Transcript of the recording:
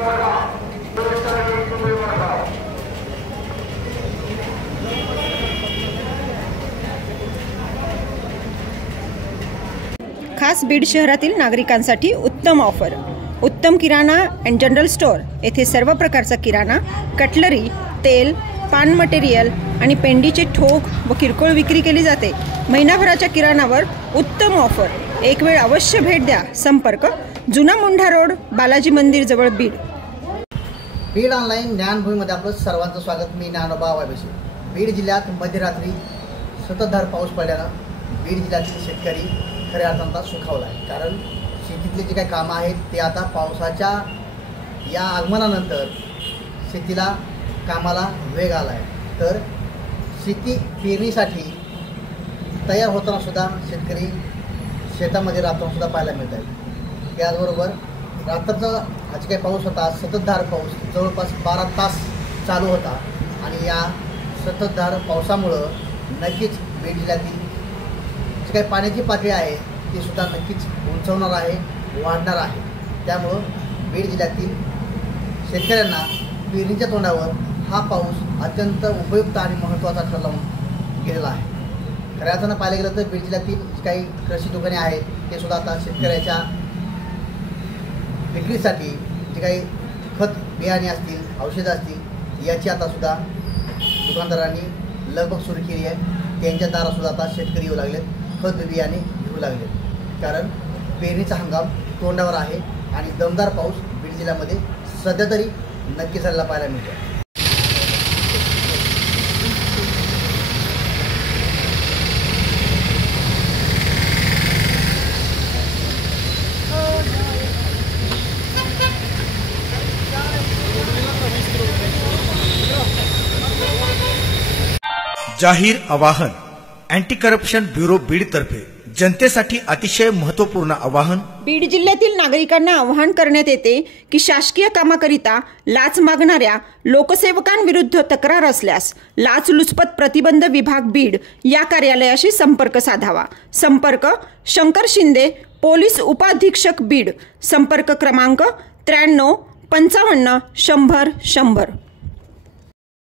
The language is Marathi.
खास बीड शहरातील नागरिकांसाठी उत्तम ऑफर। उत्तम किराणा अँड जनरल स्टोअर येथे सर्व प्रकारचा किराणा, कटलरी, तेल, पान मटेरियल आणि पेंडीचे ठोक व किरकोळ विक्री केली जाते। महिनाभराच्या किराणावर उत्तम ऑफर। एक वेळ अवश्य भेट द्या। संपर्क जुना मुंढा रोड, बालाजी मंदिर जवळ, बीड। बीड ऑनलाईन ज्ञानभूमीमध्ये आपलं सर्वांचं स्वागत। मी ज्ञानोबा वायबशी। बीड जिल्ह्यात मध्यरात्री सततधार पाऊस पडल्यानं बीड जिल्ह्यातील शेतकरी खऱ्या अर्थानं सुखावला आहे। कारण शेतीतले जे काही कामं आहेत ते आता पावसाच्या या आगमनानंतर शेतीला कामाला वेग आला आहे। तर शेती पेरणीसाठी तयार होताना सुद्धा शेतकरी शेतामध्ये राहताना सुद्धा पाहायला मिळत आहे। त्याचबरोबर रात्रीचा हा जे काही पाऊस होता, सततधार पाऊस जवळपास 12 तास चालू होता आणि या सततधार पावसामुळं नक्कीच बीड जिल्ह्यातील जी काही पाण्याची पातळी आहे ती सुद्धा नक्कीच उंचावणार आहे, वाढणार आहे। त्यामुळं बीड जिल्ह्यातील शेतकऱ्यांना पेरणीच्या तोंडावर हा पाऊस अत्यंत उपयुक्त आणि महत्त्वाचा ठरवून गेलेला आहे। खऱ्या अर्थानं पाहायला गेलं तर बीड जिल्ह्यातील जी काही कृषी दुकाने आहेत ते सुद्धा आता शेतकऱ्याच्या विक्रीसाठी जे काही खत बियाणे असतील, औषधं असतील याची आता सुद्धा दुकानदारांनी लगबग सुरू केली आहे। त्यांच्या दारात सुद्धा आता शेतकरी येऊ लागलेत, खत बियाणे घेऊ लागलेत। कारण पेरणीचा हंगाम तोंडावर आहे आणि दमदार पाऊस बीड जिल्ह्यामध्ये सध्या तरी नक्की झालेला पाहायला मिळतो। जाहीर आवाहन। अँटी करप्शन ब्युरो बीड तर्फे जनतेसाठी अतिशय महत्त्वपूर्ण आवाहन। बीड जिल्ह्यातील नागरिकांना आवाहन करण्यात येते की शासकीय कामाकरिता लाच मागणाऱ्या लोकसेवकांविरुद्ध तक्रार असल्यास लाचलुचपत प्रतिबंध विभाग बीड या कार्यालयाशी संपर्क साधावा। संपर्क शंकर शिंदे, पोलीस उपाधीक्षक बीड। संपर्क क्रमांक 93 55 100 100।